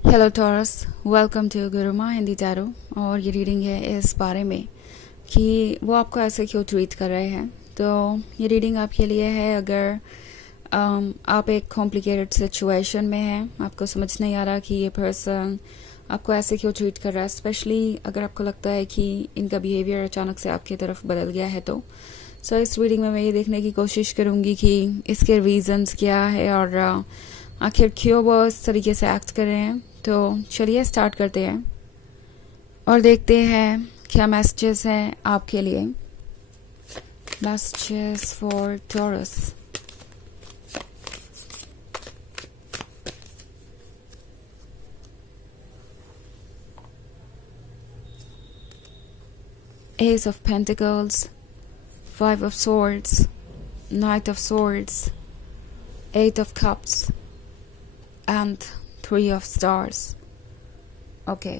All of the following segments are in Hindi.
Hello Taurus, welcome to Guruma Hindi tarot. और ये रीडिंग है इस बारे में कि वो आपको ऐसे क्यों ट्रीट कर रहे हैं। तो ये रीडिंग आपके लिए है अगर आप एक कॉम्प्लिकेटेड सिचुएशन में हैं, आपको समझ नहीं आ रहा कि ये पर्सन आपको ऐसे क्यों ट्रीट कर रहा है, स्पेशली अगर आपको लगता है कि इनका बिहेवियर अचानक से आपकी तरफ बदल गया है। तो इस रीडिंग में मैं ये देखने की कोशिश करूँगी कि इसके रीजंस क्या है और आखिर क्यों वो इस तरीके से एक्ट कर रहे हैं। तो चलिए स्टार्ट करते हैं और देखते हैं क्या मैसेजेस हैं आपके लिए। Messages for taurus. Ace of Pentacles, Five of Swords, Knight of Swords, Eight of Cups and Three of Stars. Okay,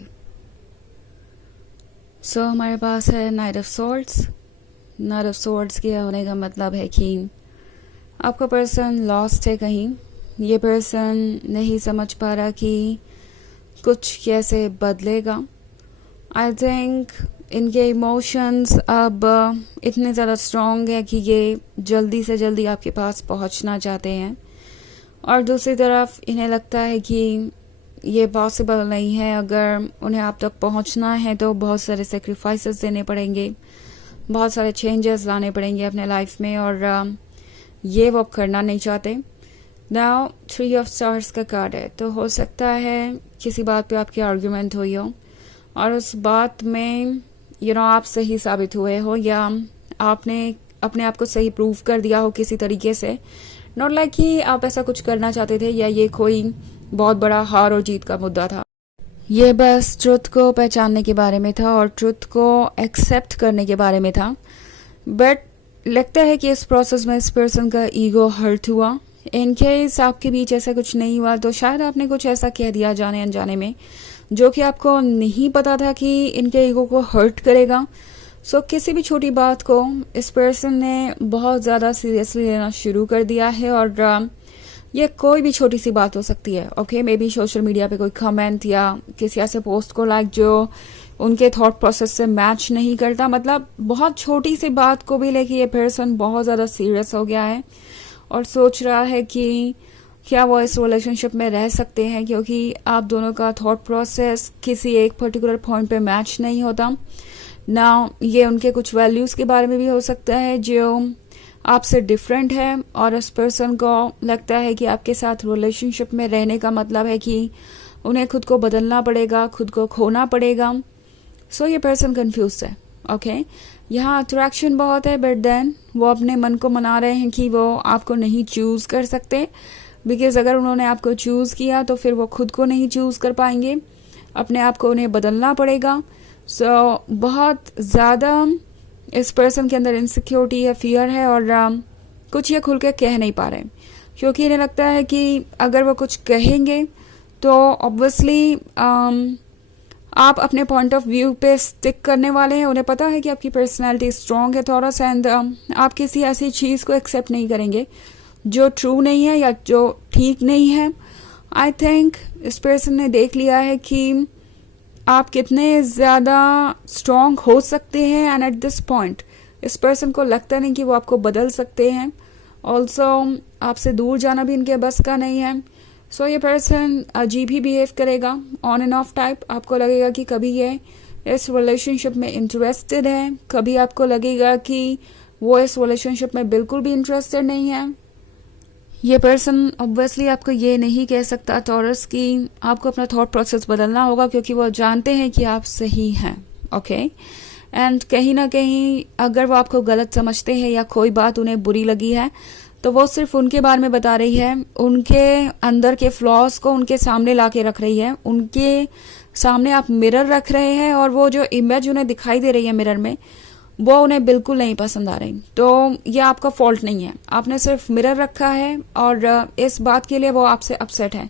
so हमारे पास है knight of swords. Knight of swords के होने का मतलब है कि आपका पर्सन लॉस्ट है कहीं। ये पर्सन नहीं समझ पा रहा कि कुछ कैसे बदलेगा। आई थिंक इनके इमोशंस अब इतने ज़्यादा स्ट्रॉन्ग है कि ये जल्दी से जल्दी आपके पास पहुंचना चाहते हैं, और दूसरी तरफ इन्हें लगता है कि ये पॉसिबल नहीं है। अगर उन्हें आप तक पहुंचना है तो बहुत सारे सेक्रीफाइसेस देने पड़ेंगे, बहुत सारे चेंजेस लाने पड़ेंगे अपने लाइफ में, और ये वो करना नहीं चाहते। नाउ थ्री ऑफ स्टार्स का कार्ड है, तो हो सकता है किसी बात पे आपकी आर्ग्यूमेंट हुई हो और उस बात में आप सही साबित हुए हो, या आपने अपने आप को सही प्रूव कर दिया हो किसी तरीके से। नॉट लाइक कि आप ऐसा कुछ करना चाहते थे या ये कोई बहुत बड़ा हार और जीत का मुद्दा था। ये बस ट्रुथ को पहचानने के बारे में था और ट्रुथ को एक्सेप्ट करने के बारे में था। बट लगता है कि इस प्रोसेस में इस पर्सन का ईगो हर्ट हुआ। इन केस आपके बीच ऐसा कुछ नहीं हुआ तो शायद आपने कुछ ऐसा कह दिया जाने अनजाने में जो कि आपको नहीं पता था कि इनके ईगो को हर्ट करेगा। सो किसी भी छोटी बात को इस पर्सन ने बहुत ज़्यादा सीरियसली लेना शुरू कर दिया है, और ये कोई भी छोटी सी बात हो सकती है। Okay, may be social media पे कोई कमेंट या किसी ऐसे पोस्ट को लाइक जो उनके थॉट प्रोसेस से मैच नहीं करता। मतलब बहुत छोटी सी बात को भी लेके ये पर्सन बहुत ज़्यादा सीरियस हो गया है और सोच रहा है कि क्या वो इस रिलेशनशिप में रह सकते हैं, क्योंकि आप दोनों का थॉट प्रोसेस किसी एक पर्टिकुलर पॉइंट पे मैच नहीं होता ना। ये उनके कुछ वैल्यूज़ के बारे में भी हो सकता है जो आपसे डिफरेंट है, और इस पर्सन को लगता है कि आपके साथ रिलेशनशिप में रहने का मतलब है कि उन्हें खुद को बदलना पड़ेगा, खुद को खोना पड़ेगा। सो ये पर्सन कंफ्यूज है। ओके, यहाँ अट्रैक्शन बहुत है, बट देन वो अपने मन को मना रहे हैं कि वो आपको नहीं चूज कर सकते, बिकॉज अगर उन्होंने आपको चूज किया तो फिर वो खुद को नहीं चूज कर पाएंगे, अपने आप को उन्हें बदलना पड़ेगा। सो बहुत ज़्यादा इस पर्सन के अंदर इनसिक्योरिटी है, फियर है, और कुछ ये खुल के कह नहीं पा रहे क्योंकि इन्हें लगता है कि अगर वो कुछ कहेंगे तो ऑब्वियसली आप अपने पॉइंट ऑफ व्यू पे स्टिक करने वाले हैं। उन्हें पता है कि आपकी पर्सनैलिटी स्ट्रांग है थोड़ा, एंड आप किसी ऐसी चीज़ को एक्सेप्ट नहीं करेंगे जो ट्रू नहीं है या जो ठीक नहीं है। आई थिंक इस पर्सन ने देख लिया है कि आप कितने ज़्यादा स्ट्रॉन्ग हो सकते हैं, एंड एट दिस पॉइंट इस पर्सन को लगता नहीं कि वो आपको बदल सकते हैं। ऑल्सो आपसे दूर जाना भी इनके बस का नहीं है। सो ये पर्सन अजीब ही बिहेव करेगा, ऑन एंड ऑफ टाइप। आपको लगेगा कि कभी ये इस रिलेशनशिप में इंटरेस्टेड है, कभी आपको लगेगा कि वो इस रिलेशनशिप में बिल्कुल भी इंटरेस्टेड नहीं है। ये पर्सन ऑब्वियसली आपको ये नहीं कह सकता टॉरस कि आपको अपना थॉट प्रोसेस बदलना होगा, क्योंकि वो जानते हैं कि आप सही हैं। ओके, एंड कहीं ना कहीं अगर वो आपको गलत समझते हैं या कोई बात उन्हें बुरी लगी है तो वो सिर्फ उनके बारे में बता रही है, उनके अंदर के फ्लॉज को उनके सामने ला के रख रही है। उनके सामने आप मिरर रख रहे हैं और वो जो इमेज उन्हें दिखाई दे रही है मिरर में वो उन्हें बिल्कुल नहीं पसंद आ रही। तो ये आपका फॉल्ट नहीं है, आपने सिर्फ मिरर रखा है, और इस बात के लिए वो आपसे अपसेट है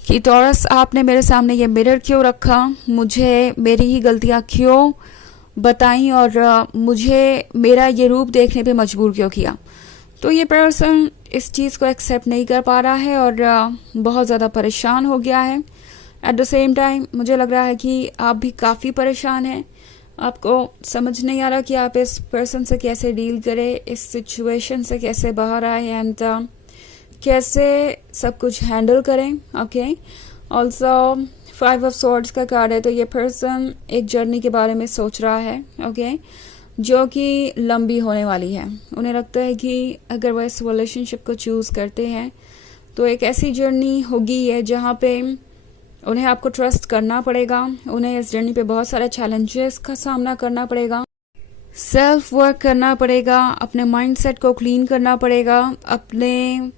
कि टॉरस आपने मेरे सामने ये मिरर क्यों रखा, मुझे मेरी ही गलतियां क्यों बताई, और मुझे मेरा ये रूप देखने पे मजबूर क्यों किया। तो ये पर्सन इस चीज़ को एक्सेप्ट नहीं कर पा रहा है और बहुत ज़्यादा परेशान हो गया है। एट द सेम टाइम मुझे लग रहा है कि आप भी काफ़ी परेशान हैं, आपको समझ नहीं आ रहा कि आप इस पर्सन से कैसे डील करें, इस सिचुएशन से कैसे बाहर आए एंड कैसे सब कुछ हैंडल करें। ओके, ऑल्सो 5 ऑफ स्वॉर्ड्स का कार्ड है, तो ये पर्सन एक जर्नी के बारे में सोच रहा है। ओके, जो कि लंबी होने वाली है। उन्हें लगता है कि अगर वो इस रिलेशनशिप को चूज करते हैं तो एक ऐसी जर्नी होगी है जहाँ पे उन्हें आपको ट्रस्ट करना पड़ेगा, उन्हें इस जर्नी पे बहुत सारे चैलेंजेस का सामना करना पड़ेगा, सेल्फ वर्क करना पड़ेगा, अपने माइंडसेट को क्लीन करना पड़ेगा, अपने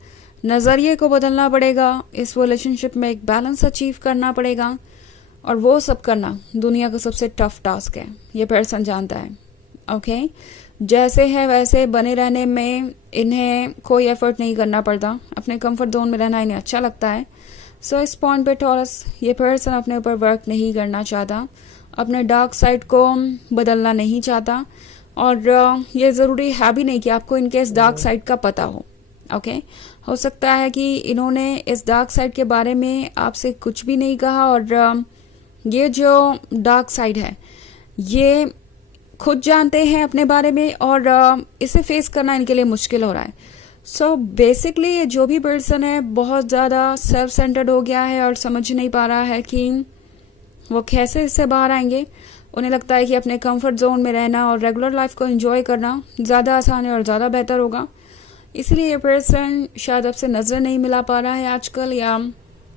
नज़रिए को बदलना पड़ेगा, इस रिलेशनशिप में एक बैलेंस अचीव करना पड़ेगा। और वो सब करना दुनिया का सबसे टफ टास्क है, ये पर्सन जानता है। ओके, जैसे है वैसे बने रहने में इन्हें कोई एफर्ट नहीं करना पड़ता, अपने कंफर्ट जोन में रहना इन्हें अच्छा लगता है। सो इस पॉइंट पे टॉरस, ये पर्सन अपने ऊपर वर्क नहीं करना चाहता, अपने डार्क साइड को बदलना नहीं चाहता, और ये ज़रूरी है भी नहीं कि आपको इनके इस डार्क साइड का पता हो। ओके, हो सकता है कि इन्होंने इस डार्क साइड के बारे में आपसे कुछ भी नहीं कहा, और ये जो डार्क साइड है ये खुद जानते हैं अपने बारे में, और इसे फेस करना इनके लिए मुश्किल हो रहा है। सो बेसिकली ये जो भी पर्सन है बहुत ज़्यादा सेल्फ सेंटर्ड हो गया है और समझ नहीं पा रहा है कि वो कैसे इससे बाहर आएंगे। उन्हें लगता है कि अपने कंफर्ट जोन में रहना और रेगुलर लाइफ को एंजॉय करना ज़्यादा आसान है और ज़्यादा बेहतर होगा। इसलिए ये पर्सन शायद आपसे नज़र नहीं मिला पा रहा है आजकल, या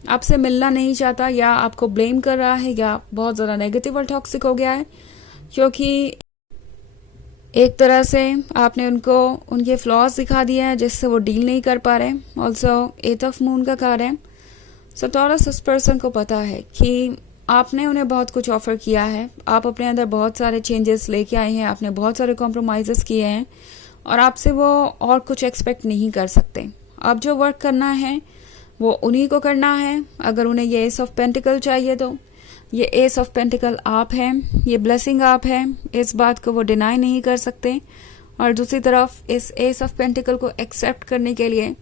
आपसे मिलना नहीं चाहता, या आपको ब्लेम कर रहा है, या बहुत ज़्यादा नेगेटिव और टॉक्सिक हो गया है, क्योंकि एक तरह से आपने उनको उनके फ्लॉज दिखा दिए हैं जिससे वो डील नहीं कर पा रहे। ऑल्सो 8 ऑफ मून का कार्ड है। सो टॉरस, इस पर्सन को पता है कि आपने उन्हें बहुत कुछ ऑफर किया है, आप अपने अंदर बहुत सारे चेंजेस लेके आए हैं, आपने बहुत सारे कॉम्प्रोमाइज़ेस किए हैं, और आपसे वो और कुछ एक्सपेक्ट नहीं कर सकते। अब जो वर्क करना है वो उन्हीं को करना है। अगर उन्हें ये एस ऑफ पेंटिकल चाहिए तो ये एस ऑफ पेंटिकल आप हैं, ये ब्लेसिंग आप हैं, इस बात को वो डिनाई नहीं कर सकते। और दूसरी तरफ इस एस ऑफ पेंटिकल को एक्सेप्ट करने के लिए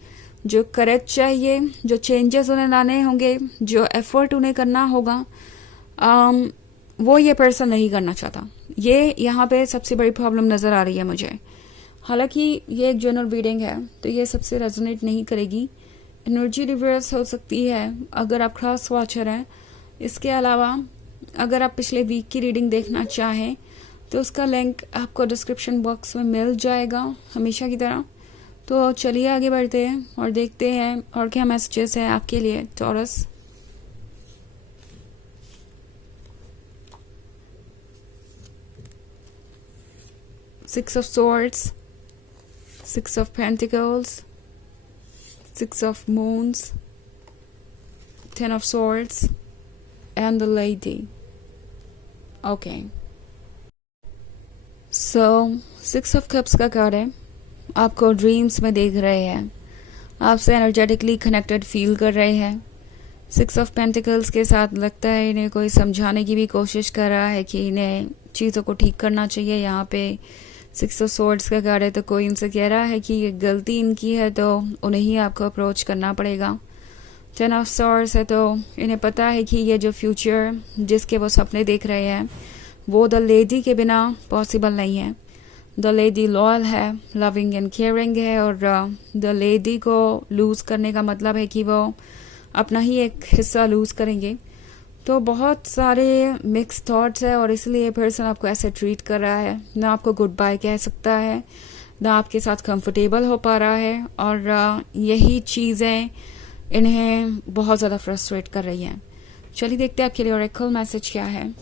जो करेज चाहिए, जो चेंजेस उन्हें लाने होंगे, जो एफर्ट उन्हें करना होगा, वो ये पर्सन नहीं करना चाहता। ये यहाँ पे सबसे बड़ी प्रॉब्लम नज़र आ रही है मुझे। हालांकि ये एक जनरल रीडिंग है तो ये सबसे रेजोनेट नहीं करेगी, एनर्जी रिवर्स हो सकती है अगर आप क्रॉस वॉचर हैं। इसके अलावा अगर आप पिछले वीक की रीडिंग देखना चाहें तो उसका लिंक आपको डिस्क्रिप्शन बॉक्स में मिल जाएगा हमेशा की तरह। तो चलिए आगे बढ़ते हैं और देखते हैं और क्या मैसेजेस है आपके लिए taurus. Six of Swords, Six of Pentacles, Six of Moons, 10 of Swords, and the Lady. Okay. So, Six of Cups का कार्ड है। आपको ड्रीम्स में देख रहे हैं, आपसे एनर्जेटिकली कनेक्टेड फील कर रहे हैं। सिक्स ऑफ पेंटिकल्स के साथ लगता है इन्हें कोई समझाने की भी कोशिश कर रहा है कि इन्हें चीज़ों को ठीक करना चाहिए। यहाँ पे सिक्स ऑफ सोर्ड्स का कार्ड है तो कोई इनसे कह रहा है कि ये गलती इनकी है तो उन्हें ही आपको अप्रोच करना पड़ेगा। 10 ऑफ सॉर्ड्स है तो इन्हें पता है कि ये जो फ्यूचर जिसके वो सपने देख रहे हैं वो द लेडी के बिना पॉसिबल नहीं है। द लेडी लॉयल है, लविंग एंड केयरिंग है, और द लेडी को लूज़ करने का मतलब है कि वो अपना ही एक हिस्सा लूज़ करेंगे। तो बहुत सारे मिक्स थॉट्स है और इसलिए पर्सन आपको ऐसे ट्रीट कर रहा है, ना आपको गुड बाय कह सकता है, ना आपके साथ कंफर्टेबल हो पा रहा है, और यही चीज़ें इन्हें बहुत ज़्यादा फ्रस्ट्रेट कर रही हैं। चलिए देखते हैं आपके लिए ऑरेकल मैसेज क्या है।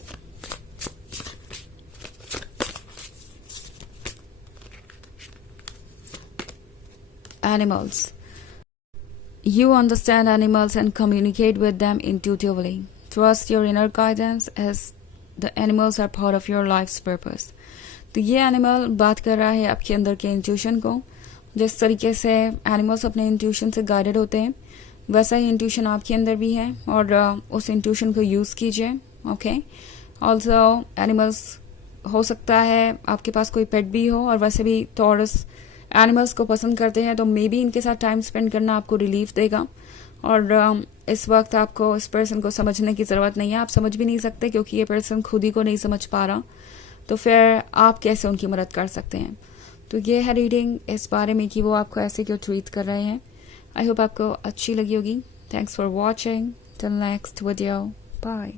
Animals. You understand animals and communicate with them intuitively. Trust your inner guidance as the animals are part of your life's purpose. तो ये एनिमल बात कर रहा है आपके अंदर के इंट्यूशन को। जिस तरीके से एनिमल्स अपने इंट्यूशन से गाइडेड होते हैं वैसा ही इंट्यूशन आपके अंदर भी है, और उस इंट्यूशन को यूज़ कीजिए। ओके, ऑल्सो एनिमल्स हो सकता है आपके पास कोई पेट भी हो, और वैसे भी टॉरस एनिमल्स को पसंद करते हैं तो मे बी इनके साथ टाइम स्पेंड करना आपको रिलीफ देगा। और इस वक्त आपको इस पर्सन को समझने की ज़रूरत नहीं है, आप समझ भी नहीं सकते क्योंकि ये पर्सन खुद ही को नहीं समझ पा रहा, तो फिर आप कैसे उनकी मदद कर सकते हैं। तो ये है रीडिंग इस बारे में कि वो आपको ऐसे क्यों ट्रीट कर रहे हैं। आई होप आपको अच्छी लगी होगी। Thanks for watching, till next video, bye.